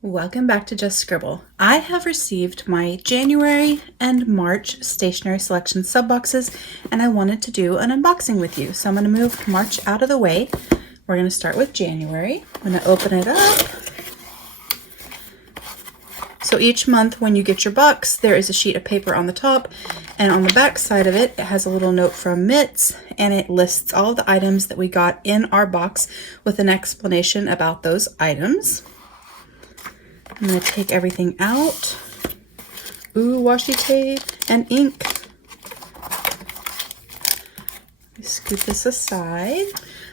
Welcome back to Just Scribble. I have received my January and March Stationery Selection sub boxes, and I wanted to do an unboxing with you. So I'm going to move March out of the way. We're going to start with January. I'm going to open it up. So each month when you get your box, there is a sheet of paper on the top, and on the back side of it, it has a little note from Mitts, and it lists all the items that we got in our box with an explanation about those items. I'm going to take everything out. Ooh, washi tape and ink. Scoop this aside.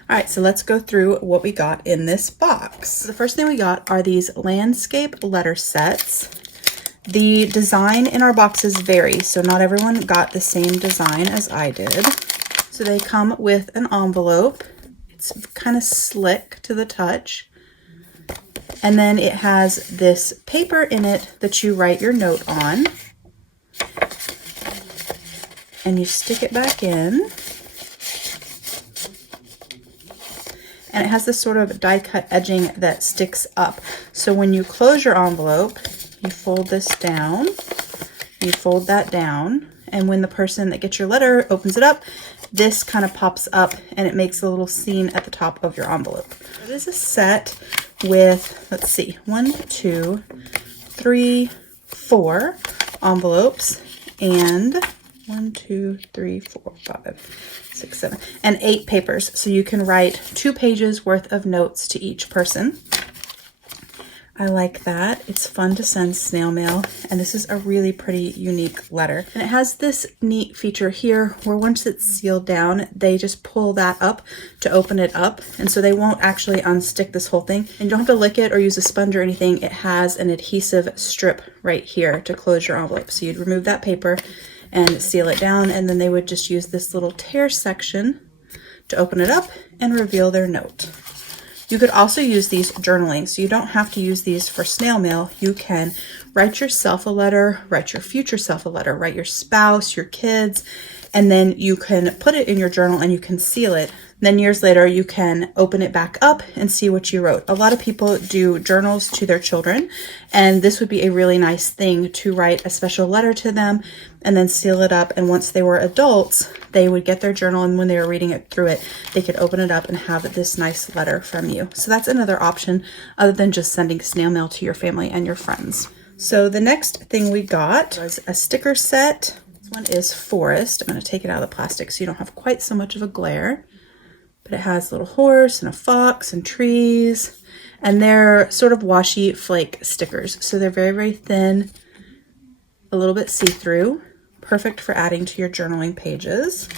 All right, so let's go through what we got in this box. The first thing we got are these landscape letter sets. The design in our boxes vary, so not everyone got the same design as I did. So they come with an envelope. It's kind of slick to the touch. And then it has this paper in it that you write your note on. And you stick it back in. And it has this sort of die cut edging that sticks up. So when you close your envelope, you fold this down, you fold that down, and when the person that gets your letter opens it up, this kind of pops up and it makes a little scene at the top of your envelope. It is a set with, let's see, 1, 2, 3, 4 envelopes, and 1, 2, 3, 4, 5, 6, 7, and 8 papers. So you can write 2 pages worth of notes to each person. I like that. It's fun to send snail mail, and this is a really pretty unique letter. And it has this neat feature here where once it's sealed down, they just pull that up to open it up, and so they won't actually unstick this whole thing. And you don't have to lick it or use a sponge or anything. It has an adhesive strip right here to close your envelope. So you'd remove that paper and seal it down, and then they would just use this little tear section to open it up and reveal their note. You could also use these journaling, so you don't have to use these for snail mail. You can write yourself a letter, write your future self a letter, write your spouse, your kids, and then you can put it in your journal and you can seal it. Then years later, you can open it back up and see what you wrote. A lot of people do journals to their children, and this would be a really nice thing to write a special letter to them and then seal it up. And once they were adults, they would get their journal, and when they were reading it through it, they could open it up and have this nice letter from you. So that's another option other than just sending snail mail to your family and your friends. So the next thing we got was a sticker set. This one is forest. I'm going to take it out of the plastic so you don't have quite so much of a glare. But it has a little horse and a fox and trees, and they're sort of washi flake stickers. So they're very, very thin, a little bit see-through, perfect for adding to your journaling pages.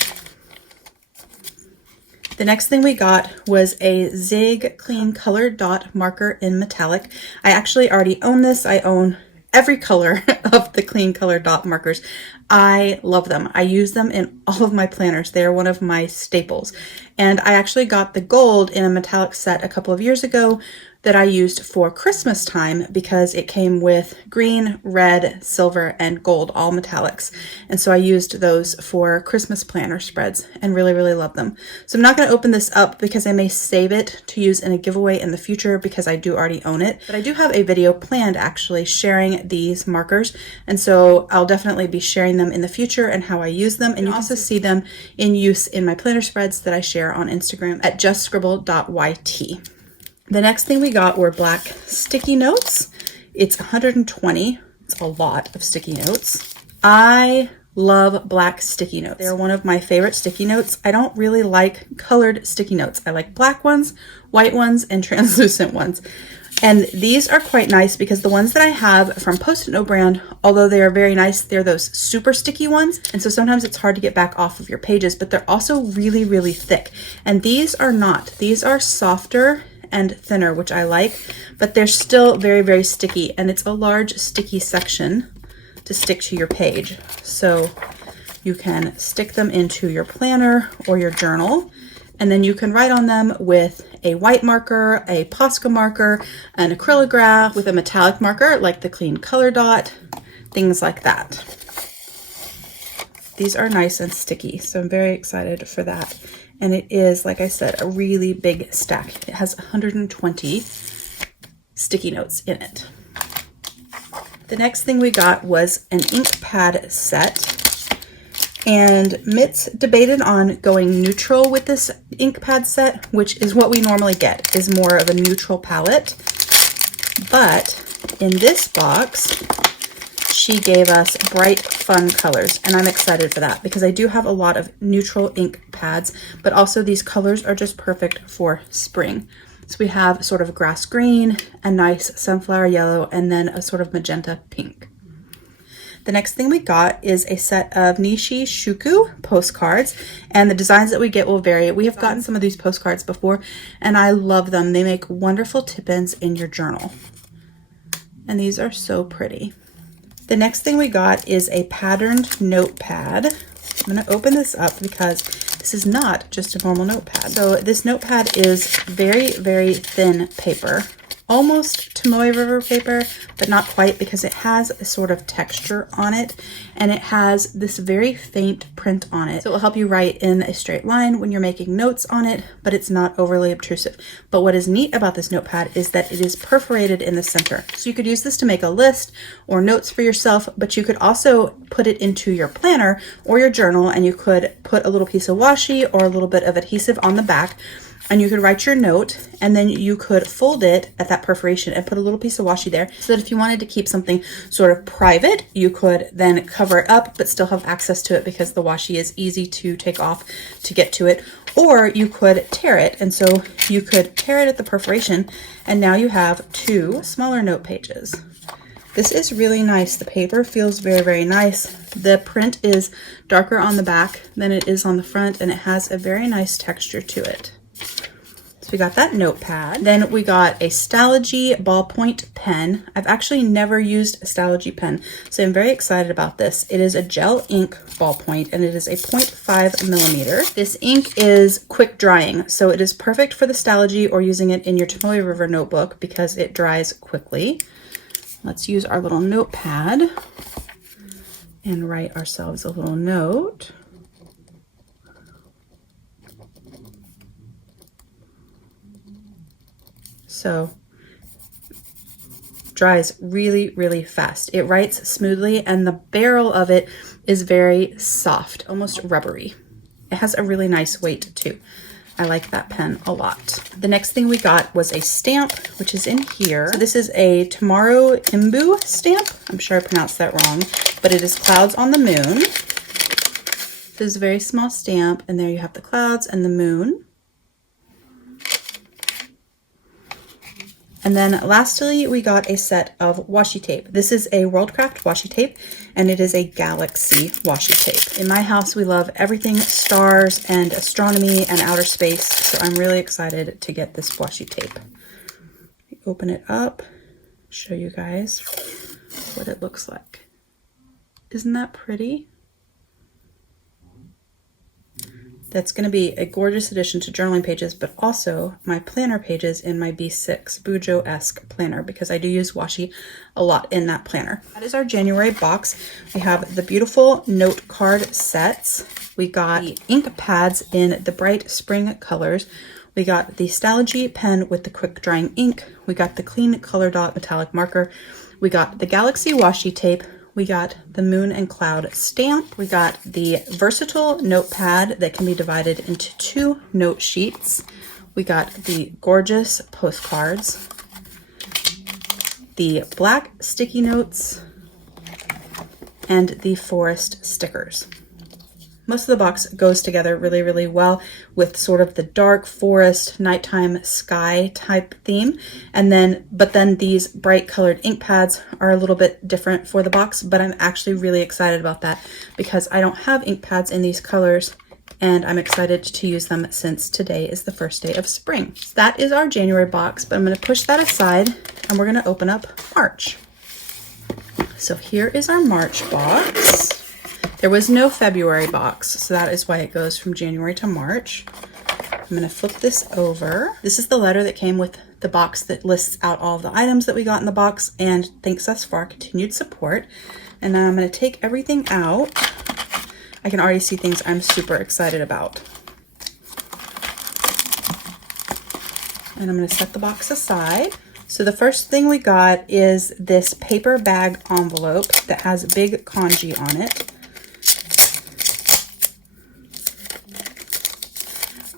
The next thing we got was a Zig Clean Color Dot Marker in metallic. I actually already own this. I own every color of the Clean Color Dot markers. I love them. I use them in all of my planners. They are one of my staples. And I actually got the gold in a metallic set a couple of years ago that I used for Christmas time because it came with green, red, silver, and gold, all metallics. And so I used those for Christmas planner spreads and really, really love them. So I'm not going to open this up because I may save it to use in a giveaway in the future because I do already own it. But I do have a video planned actually sharing these markers. And so I'll definitely be sharing them in the future and how I use them. And you can also see them in use in my planner spreads that I share on Instagram at justscribble.yt. The next thing we got were black sticky notes. It's 120. It's a lot of sticky notes. I love black sticky notes. They're one of my favorite sticky notes. I don't really like colored sticky notes. I like black ones, white ones, and translucent ones. And these are quite nice because the ones that I have from Post-it Note brand, although they are very nice, they're those super sticky ones. And so sometimes it's hard to get back off of your pages, but they're also really, really thick. And these are not. These are softer and thinner, which I like, but they're still very, very sticky. And it's a large sticky section to stick to your page. So you can stick them into your planner or your journal. And then you can write on them with a white marker, a Posca marker, an acrylograph, with a metallic marker like the Clean Color Dot, things like that. These are nice and sticky, so I'm very excited for that. And it is, like I said, a really big stack. It has 120 sticky notes in it. The next thing we got was an ink pad set. And Mitz debated on going neutral with this ink pad set, which is what we normally get, is more of a neutral palette. But in this box, she gave us bright, fun colors, and I'm excited for that because I do have a lot of neutral ink pads, but also these colors are just perfect for spring. So we have sort of grass green, a nice sunflower yellow, and then a sort of magenta pink. The next thing we got is a set of Nishi Shuku postcards, and the designs that we get will vary. We have gotten some of these postcards before, and I love them. They make wonderful tip-ins in your journal. And these are so pretty. The next thing we got is a patterned notepad. I'm going to open this up because this is not just a normal notepad. So this notepad is very, very thin paper. Almost Tomoe River paper, but not quite because it has a sort of texture on it and it has this very faint print on it. So it will help you write in a straight line when you're making notes on it, but it's not overly obtrusive. But what is neat about this notepad is that it is perforated in the center. So you could use this to make a list or notes for yourself, but you could also put it into your planner or your journal, and you could put a little piece of washi or a little bit of adhesive on the back, and you could write your note, and then you could fold it at that perforation and put a little piece of washi there so that if you wanted to keep something sort of private, you could then cover it up but still have access to it because the washi is easy to take off to get to it. Or you could tear it, and so you could tear it at the perforation, and now you have two smaller note pages. This is really nice. The paper feels very, very nice. The print is darker on the back than it is on the front, and it has a very nice texture to it. So we got that notepad. Then we got a Stalogy ballpoint pen. I've actually never used a Stalogy pen, so I'm very excited about this. It is a gel ink ballpoint, and it is a 0.5 millimeter. This ink is quick drying, so it is perfect for the Stalogy or using it in your Tomoe River notebook because it dries quickly. Let's use our little notepad and write ourselves a little note. So dries really, really fast. It writes smoothly, and the barrel of it is very soft, almost rubbery. It has a really nice weight too. I like that pen a lot. The next thing we got was a stamp, which is in here. So this is a Tomorrow Imbu stamp. I'm sure I pronounced that wrong, but it is clouds on the moon. This is a very small stamp, and there you have the clouds and the moon. And then lastly, we got a set of washi tape. This is a Worldcraft washi tape, and it is a galaxy washi tape. In my house, we love everything stars and astronomy and outer space, so I'm really excited to get this washi tape. Open it up, show you guys what it looks like. Isn't that pretty? That's going to be a gorgeous addition to journaling pages, but also my planner pages in my B6 Bujo-esque planner, because I do use washi a lot in that planner. That is our January box. We have the beautiful note card sets. We got the ink pads in the bright spring colors. We got the Stalogy pen with the quick drying ink. We got the clean color dot metallic marker. We got the Galaxy washi tape. We got the moon and cloud stamp. We got the versatile notepad that can be divided into 2 note sheets. We got the gorgeous postcards, the black sticky notes, and the forest stickers. Most of the box goes together really, really well with sort of the dark forest, nighttime sky type theme. But then these bright colored ink pads are a little bit different for the box, but I'm actually really excited about that because I don't have ink pads in these colors, and I'm excited to use them since today is the first day of spring. That is our January box, but I'm going to push that aside and we're going to open up March. So here is our March box. There was no February box, so that is why it goes from January to March. I'm going to flip this over. This is the letter that came with the box that lists out all of the items that we got in the box and thanks us for our continued support. And now I'm going to take everything out. I can already see things I'm super excited about. And I'm going to set the box aside. So the first thing we got is this paper bag envelope that has big kanji on it.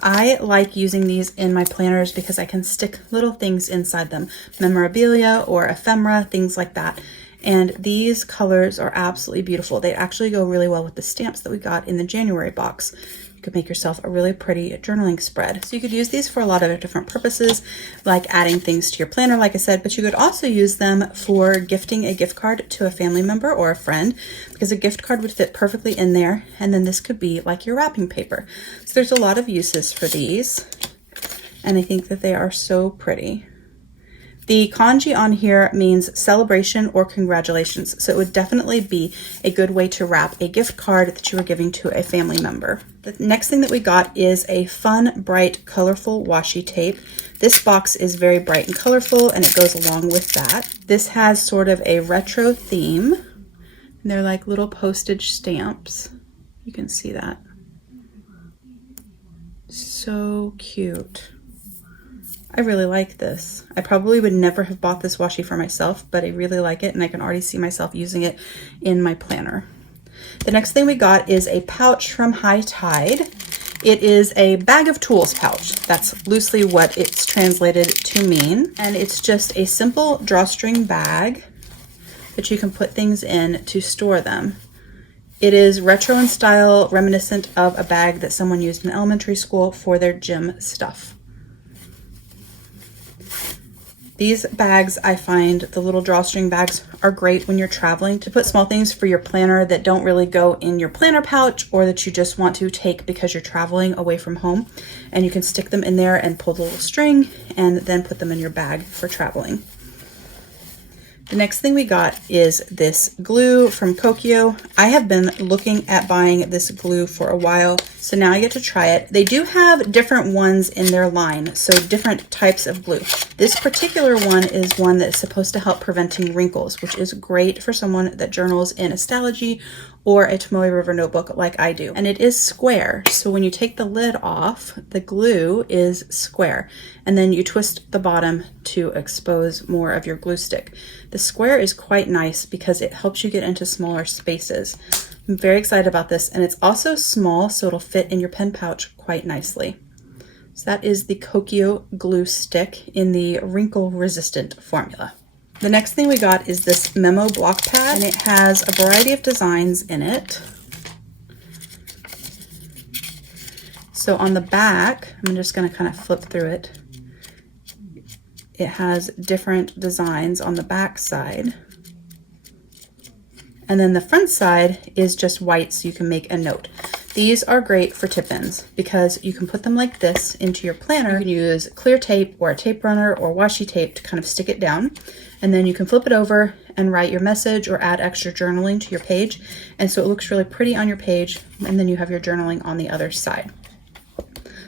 I like using these in my planners because I can stick little things inside them, memorabilia or ephemera, things like that. And these colors are absolutely beautiful. They actually go really well with the stamps that we got in the January box. You could make yourself a really pretty journaling spread. So you could use these for a lot of different purposes, like adding things to your planner, like I said, but you could also use them for gifting a gift card to a family member or a friend, because a gift card would fit perfectly in there. And then this could be like your wrapping paper. So there's a lot of uses for these. And I think that they are so pretty. The kanji on here means celebration or congratulations, so it would definitely be a good way to wrap a gift card that you were giving to a family member. The next thing that we got is a fun, bright, colorful washi tape. This box is very bright and colorful, and it goes along with that. This has sort of a retro theme, and they're like little postage stamps. You can see that. So cute. I really like this. I probably would never have bought this washi for myself, but I really like it, and I can already see myself using it in my planner. The next thing we got is a pouch from High Tide. It is a bag of tools pouch. That's loosely what it's translated to mean. And it's just a simple drawstring bag that you can put things in to store them. It is retro in style, reminiscent of a bag that someone used in elementary school for their gym stuff. These bags, I find the little drawstring bags are great when you're traveling to put small things for your planner that don't really go in your planner pouch, or that you just want to take because you're traveling away from home. And you can stick them in there and pull the little string and then put them in your bag for traveling. The next thing we got is this glue from Kokio. I have been looking at buying this glue for a while, so now I get to try it. They do have different ones in their line, so different types of glue. This particular one is one that is supposed to help preventing wrinkles, which is great for someone that journals in Astrology or a Tomoe River notebook like I do. And it is square, so when you take the lid off, the glue is square, and then you twist the bottom to expose more of your glue stick. The square is quite nice because it helps you get into smaller spaces. I'm very excited about this, and it's also small, so it'll fit in your pen pouch quite nicely. So that is the Kokio glue stick in the wrinkle resistant formula. The next thing we got is this memo block pad, and it has a variety of designs in it. So on the back, I'm just going to kind of flip through it. It has different designs on the back side. And then the front side is just white, so you can make a note. These are great for tip-ins because you can put them like this into your planner. You can use clear tape or a tape runner or washi tape to kind of stick it down. And then you can flip it over and write your message or add extra journaling to your page. And so it looks really pretty on your page, and then you have your journaling on the other side.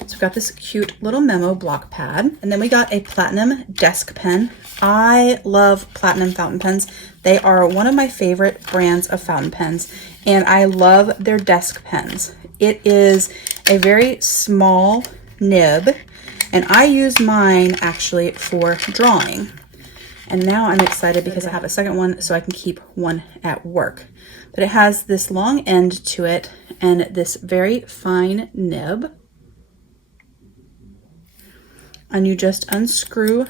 So we've got this cute little memo block pad, and then we got a platinum desk pen. I love platinum fountain pens. They are one of my favorite brands of fountain pens, and I love their desk pens. It is a very small nib, and I use mine actually for drawing. And now I'm excited because I have a second one so I can keep one at work. But it has this long end to it and this very fine nib. And you just unscrew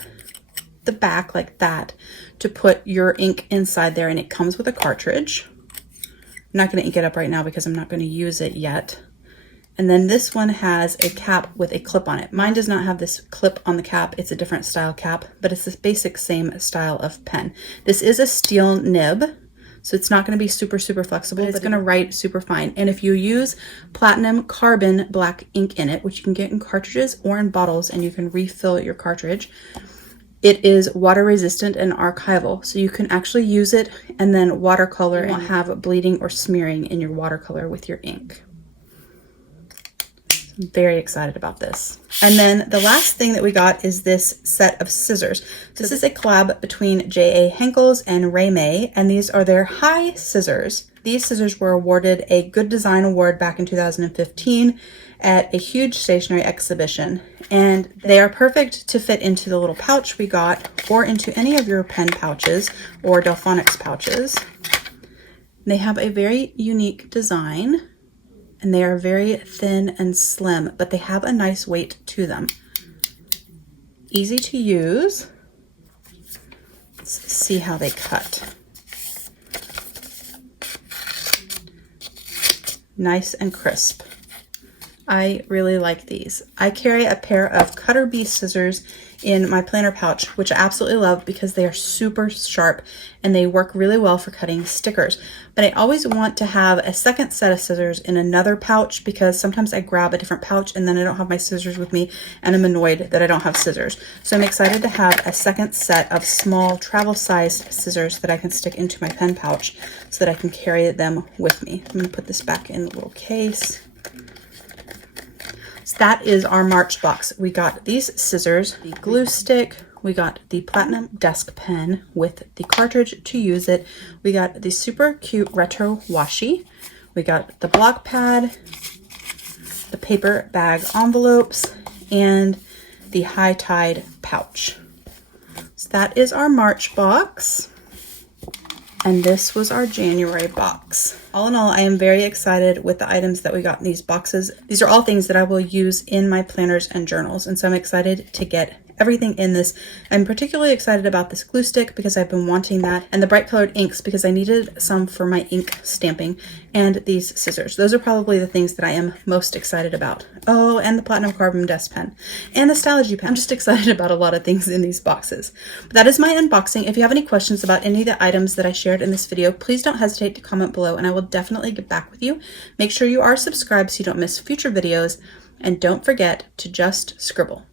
the back like that to put your ink inside there, and it comes with a cartridge. I'm not going to ink it up right now because I'm not going to use it yet. And then this one has a cap with a clip on it. Mine does not have this clip on the cap. It's a different style cap, but it's the basic same style of pen. This is a steel nib, so it's not going to be super flexible, but it's going to write super fine. And if you use platinum carbon black ink in it, which you can get in cartridges or in bottles, and you can refill your cartridge, it is water resistant and archival, so you can actually use it and then watercolor and won't have bleeding or smearing in your watercolor with your ink. I'm very excited about this. And then the last thing that we got is this set of scissors. This is a collab between J.A. Henckels and Ray May, and these are their high scissors. These scissors were awarded a Good Design Award back in 2015, at a huge stationery exhibition, and they are perfect to fit into the little pouch we got or into any of your pen pouches or Delphonics pouches. They have a very unique design, and they are very thin and slim, but they have a nice weight to them. Easy to use. Let's see how they cut. Nice and crisp. I really like these. I carry a pair of Cutter Bee scissors in my planner pouch, which I absolutely love because they are super sharp and they work really well for cutting stickers. But I always want to have a second set of scissors in another pouch because sometimes I grab a different pouch and then I don't have my scissors with me and I'm annoyed that I don't have scissors. So I'm excited to have a second set of small travel-sized scissors that I can stick into my pen pouch so that I can carry them with me. I'm going to put this back in the little case. So that is our March box. We got these scissors, the glue stick, we got the platinum desk pen with the cartridge to use it, we got the super cute retro washi, we got the block pad, the paper bag envelopes, and the high tide pouch. So that is our March box. And this was our January box. All in all, I am very excited with the items that we got in these boxes. These are all things that I will use in my planners and journals, and so I'm excited to get everything in this. I'm particularly excited about this glue stick because I've been wanting that, and the bright colored inks because I needed some for my ink stamping, and these scissors. Those are probably the things that I am most excited about. Oh, and the platinum carbon desk pen and the Stylogy pen. I'm just excited about a lot of things in these boxes. But that is my unboxing. If you have any questions about any of the items that I shared in this video, please don't hesitate to comment below and I will definitely get back with you. Make sure you are subscribed so you don't miss future videos, and don't forget to just scribble.